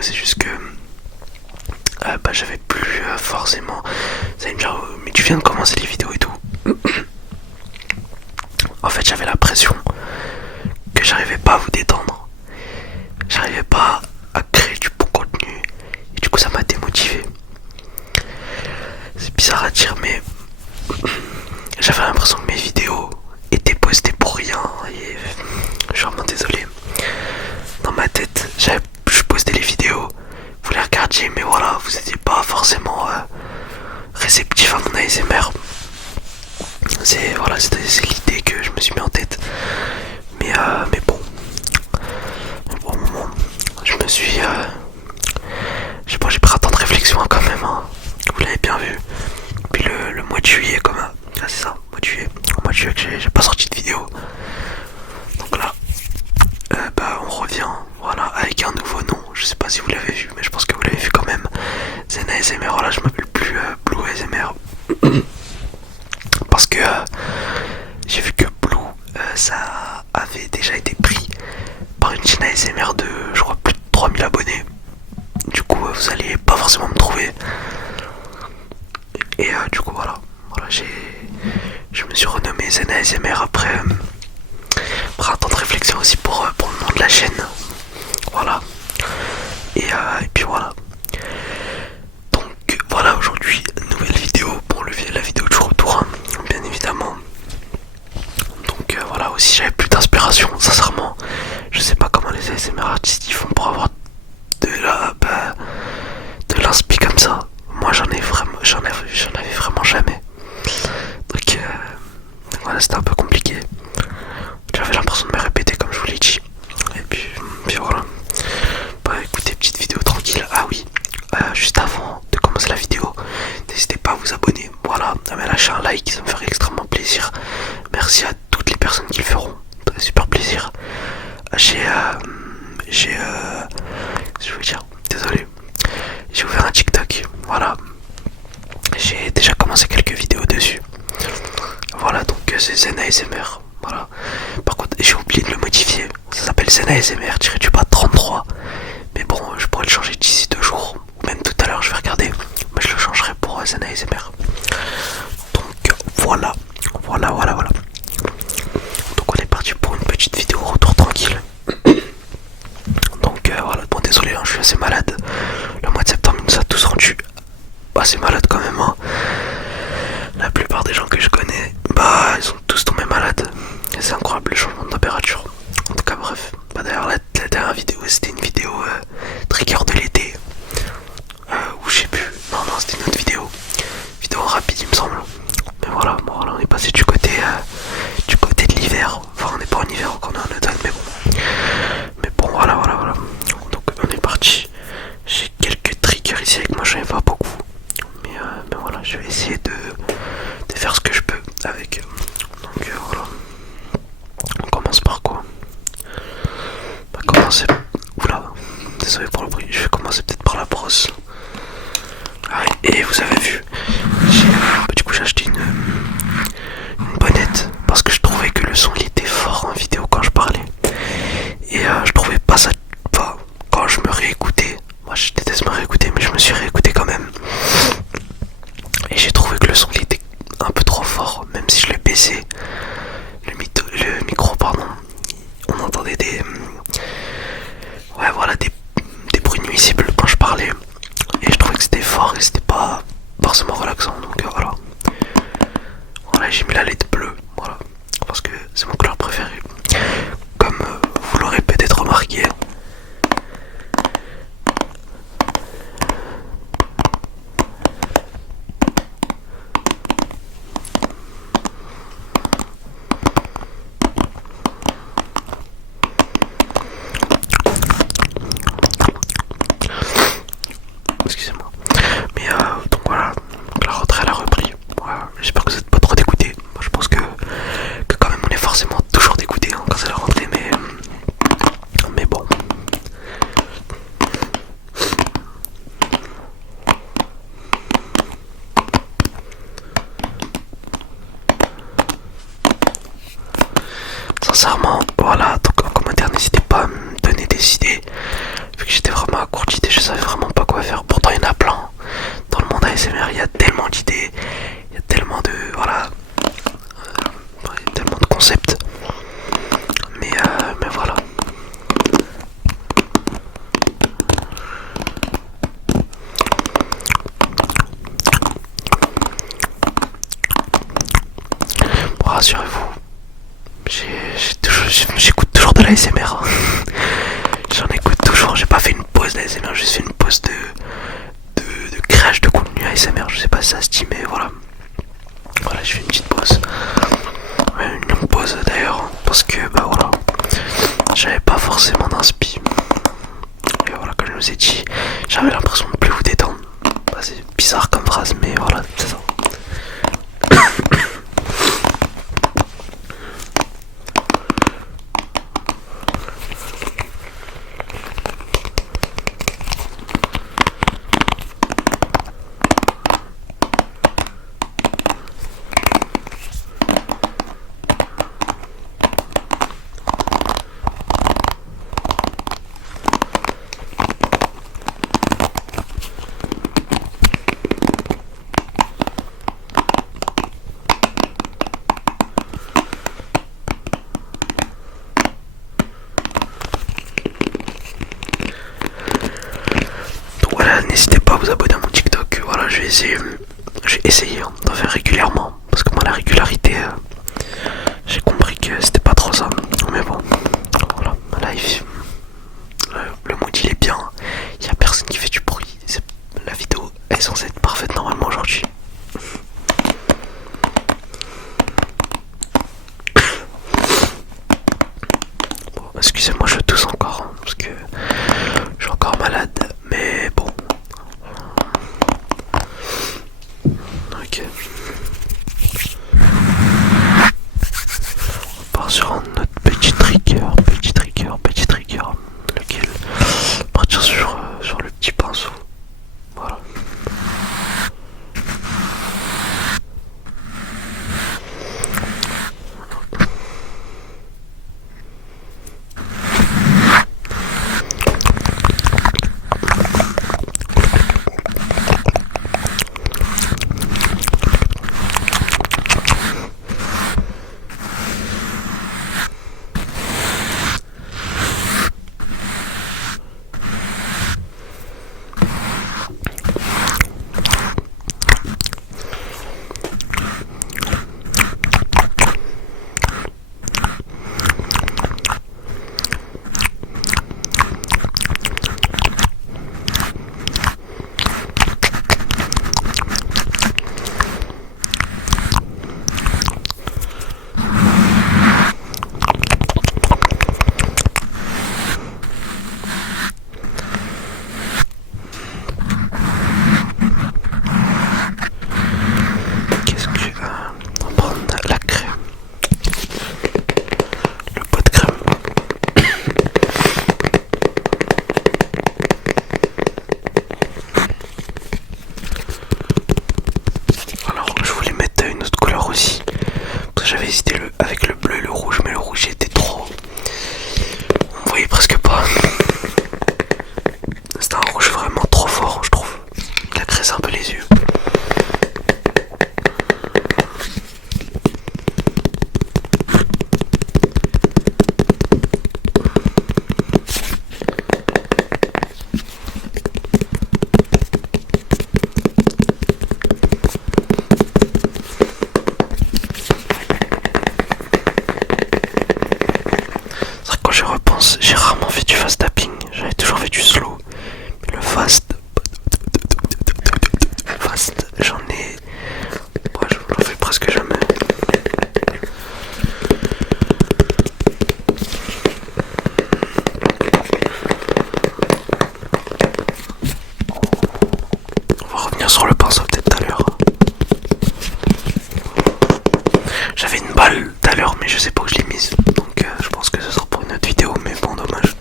c'est juste que j'avais plus forcément. Vous allez me dire, mais tu viens de commencer les vidéos et tout. En fait, j'avais l'impression que j'arrivais pas à vous détendre. J'arrivais pas à créer du bon contenu. Et du coup, ça m'a démotivé. C'est bizarre à dire, mais j'avais l'impression que mes vidéos étaient postées pour rien. Et je suis vraiment désolé. Dans ma tête, je postais les vidéos, vous les regardiez, mais voilà, vous n'étiez pas forcément réceptif à mon ASMR. C'est l'idée que je me suis mis en tête. Mais bon, au moment, je me suis, je sais pas, j'ai pris un temps de réflexion quand même. Hein. Vous l'avez bien vu. Puis le mois de juillet, c'est ça, au mois de juillet que j'ai pas sorti de vidéo. Donc là, on revient, voilà, avec un nouveau nom. Je sais pas si vous l'avez vu, mais je pense que vous l'avez vu quand même. Zen ASMR. Voilà, je m'appelle plus Blue ASMR parce que j'ai vu que Blue, ça avait déjà été pris par une chaîne ASMR de, je crois, plus de 3000 abonnés. Du coup, vous allez pas forcément me trouver. Et du coup, voilà, je me suis renommé Zen ASMR après un temps de réflexion aussi pour le nom de la chaîne. Voilà. Et puis voilà. Donc voilà, aujourd'hui, nouvelle vidéo. Bon, la vidéo du retour, hein, bien évidemment. Donc voilà, aussi j'avais plus d'inspiration, sincèrement. Je sais pas comment les ASMR artistes ils font pour avoir de l'inspi comme ça. Moi j'en avais vraiment jamais. Donc voilà, c'était un peu compliqué. J'avais l'impression de me répéter comme je vous l'ai dit. Et puis voilà. Bah écoutez, petite vidéo tranquille. Ah oui, juste avant de commencer la vidéo, n'hésitez pas à vous abonner. Voilà, à me lâcher un like, ça me ferait extrêmement plaisir. Merci à toutes les personnes qui le feront. Ça fait super plaisir. Qu'est-ce que je veux dire? Désolé. J'ai ouvert un TikTok. Voilà. J'ai déjà commencé quelques vidéos dessus. Voilà, donc c'est Zen ASMR. Voilà. Par contre, j'ai oublié de le modifier. Ça s'appelle Zen ASMR, tiré du bas 33. Mais bon, je pourrais le changer d'ici 2 jours. Ou même tout à l'heure, je vais regarder. Mais je le changerai pour Zen ASMR. Donc voilà. Donc on est parti pour une petite vidéo retour tranquille. Donc voilà, bon désolé, hein, je suis assez malade. Le mois de septembre, il nous a tous rendu assez malade quand même. Hein. La plupart des gens que je connais, ils sont tous tombés malades. Et c'est incroyable le changement de température. En tout cas, bref. D'ailleurs, la dernière vidéo, c'était une vidéo trigger de l'été. Ou je sais plus. Non, c'était une autre vidéo. Vidéo rapide, il me semble. Mais voilà, on est passé du côté de l'hiver. Enfin, on n'est pas en hiver, encore on est en automne, mais bon. Mais bon, voilà. Donc, on est parti. J'ai quelques triggers ici avec moi, j'en ai pas beaucoup. Mais voilà, je vais essayer de faire ce que je peux avec. Donc voilà. On commence par quoi? On va commencer. Oula, désolé pour le bruit. Je vais commencer peut-être par la brosse. Ah, et vous avez vu, du coup j'ai acheté une bonnette parce que je trouvais que le son il était fort en vidéo quand je parlais. Et je trouvais pas ça. Enfin, quand je me réécoutais, moi je déteste me réécouter, mais je me suis réécouté quand même. Et j'ai trouvé que le son il était un peu trop fort, même si je l'ai baissé. Le micro, pardon. On entendait des bruits nuisibles quand je parlais. Et je trouvais que c'était fort et c'était pas forcément relaxant. Donc voilà. Voilà, j'ai mis la LED bleue. Voilà. Parce que c'est mon couleur préférée. Comme vous l'aurez peut-être remarqué. l'ASMR. J'en écoute toujours. J'ai pas fait une pause d'ASMR, j'ai juste fait une pause de créage de contenu ASMR. Je sais pas si ça se dit, mais voilà. Voilà, je fais une petite pause. Une longue pause d'ailleurs, parce que bah voilà, j'avais pas forcément d'inspi. Et voilà, comme je vous ai dit, j'avais l'impression de plus vous détendre. Bah, c'est bizarre comme phrase, mais voilà, c'est ça. Donc voilà, n'hésitez pas à vous abonner à mon TikTok. Voilà, je vais essayer d'en faire régulièrement. Parce que moi, la régularité, j'ai compris que c'était pas trop ça. Mais bon, voilà, ma life, le mood il est bien. Il y a personne qui fait du bruit. La vidéo est censée être parfaite normalement aujourd'hui. Bon, excusez-moi, je tousse encore hein, parce que je suis encore malade. Mais bon. Ok. On part sur un autre petit trigger. Lequel partir sur le petit pinceau. Voilà. On va prendre la crème. Le pot de crème. Alors je voulais mettre une autre couleur aussi. Parce que j'avais hésité avec le bleu et le rouge, mais le rouge était trop. On voyait presque pas. C'était un rouge vraiment trop fort, je trouve. Il a cressé un peu les yeux. C'est vrai que quand j'y repense, j'ai rarement fait du fast tapping. J'avais toujours fait du slow. Mais le fast, j'en ai. Moi, j'en fais presque jamais. On va revenir sur le pinceau peut-être tout à l'heure. J'avais une balle tout à l'heure, mais je sais pas où je l'ai mise. Donc je pense que ce sera pour une autre vidéo, mais bon, dommage.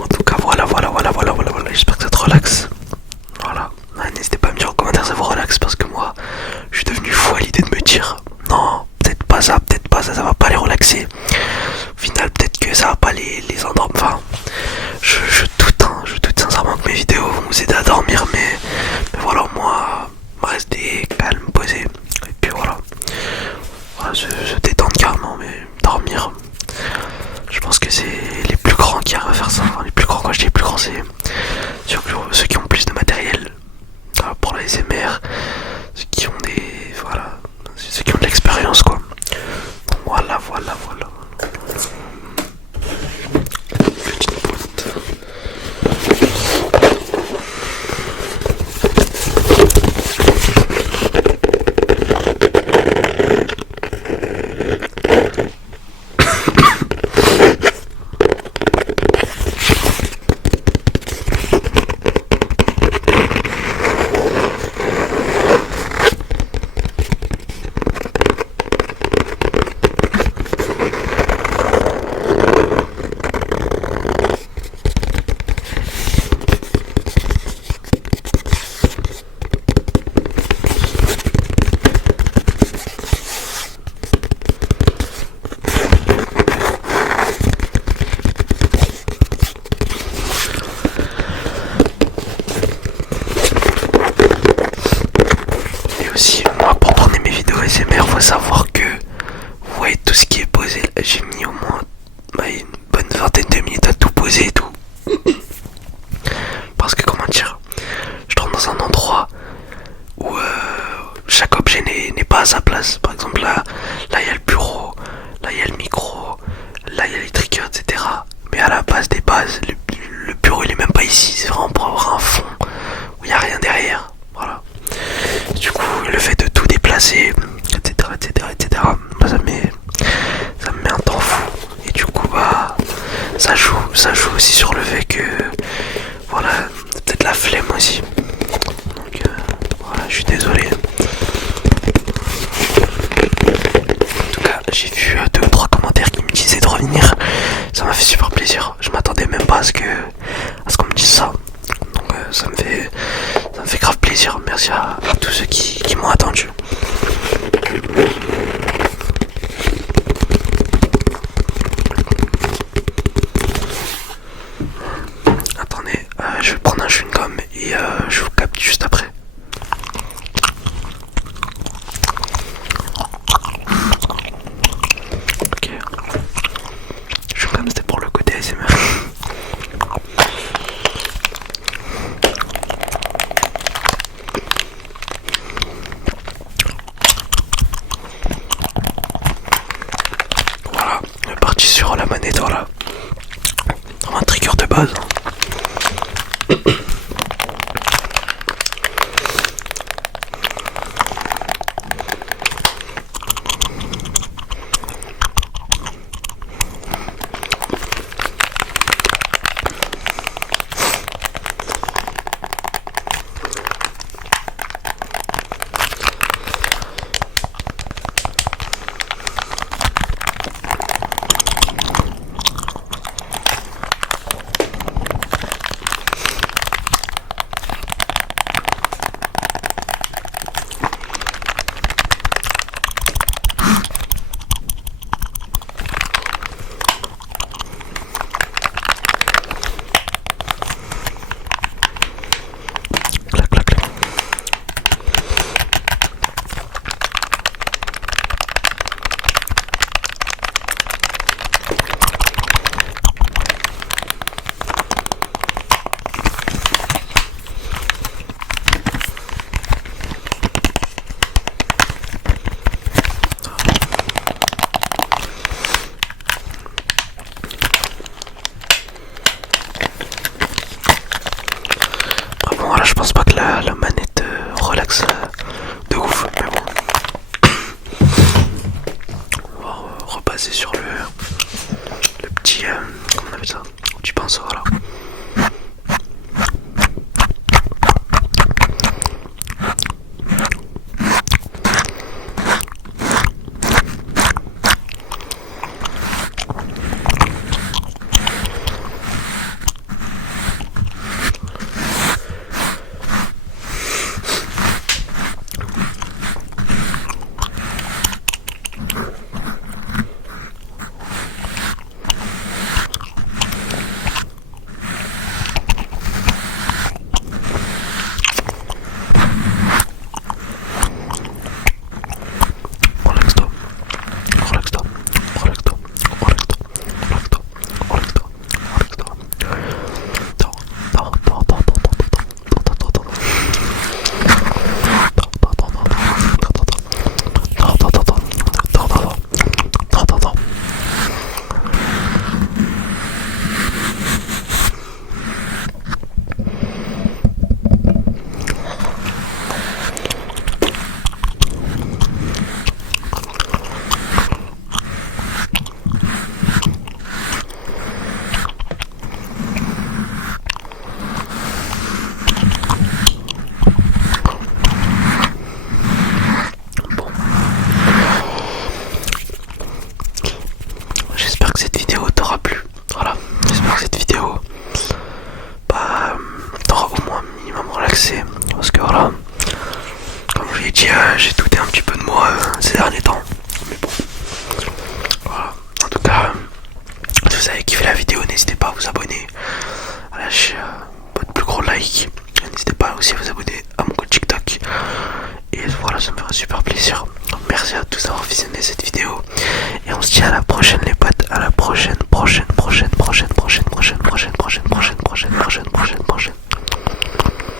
En tout cas, voilà. J'espère que ça te relaxe. Voilà. N'hésitez pas à me dire en commentaire si ça vous relaxe, parce que moi, je suis devenu fou à l'idée de me dire non, peut-être pas ça, ça va pas les relaxer. Au final, peut-être que ça va pas les endormir. Enfin, je doute sincèrement que mes vidéos vont vous aider à dormir, mais voilà, moi, rester calme, posé, et puis voilà, se détendre carrément, mais dormir. Je pense que c'est les plus grands qui arrivent à faire ça. Enfin, les plus grands, quand je dis les plus grands, c'est ceux qui ont plus de matériel pour la SMR, ceux qui ont des. Voilà. Ceux qui ont Voilà, voilà, voilà. Petite boîte. Et aussi, moi, pour tourner mes vidéos ASMR, faut savoir que, vous voyez, tout ce qui est posé, j'ai mis au moins une bonne vingtaine de minutes à tout poser et tout. Parce que, comment dire, je tourne dans un endroit où chaque objet n'est pas à sa place. Par exemple, là il y a le bureau, là il y a le micro, là il y a les triggers, etc. Mais à la base des bases, le bureau il est même pas ici. C'est vraiment pour avoir un fond où il n'y a rien derrière. Voilà. Du coup, le fait de tout déplacer, etc., bah, ça me met un temps fou. Et du coup, bah, ça joue aussi sur le fait que, voilà, peut-être la flemme aussi. Donc, voilà, je suis désolé. En tout cas, j'ai vu 2 ou 3 commentaires qui me disaient de revenir. Ça m'a fait super plaisir. Je m'attendais même pas à ce qu'on me dise ça. Donc, ça me fait grave plaisir. Merci à tous ceux qui m'ont attendu. Attendez, je vais prendre un chewing-gum et je vous capte juste après. Ok. Chewing-gum, c'était pour le côté ASMR. Voilà, on est parti sur la manette, voilà. Un trigger de base. Clac, clac, clac. Bon, voilà, je pense pas que la manette relaxe de ouf, mais bon. On va repasser sur le petit. Comment on appelle ça? Tu penses, voilà. la vidéo, n'hésitez pas à vous abonner, à lâcher votre plus gros like. N'hésitez pas aussi à vous abonner à mon compte TikTok. Et voilà, ça me fera super plaisir. Merci à tous d'avoir visionné cette vidéo. Et on se dit à la prochaine les potes.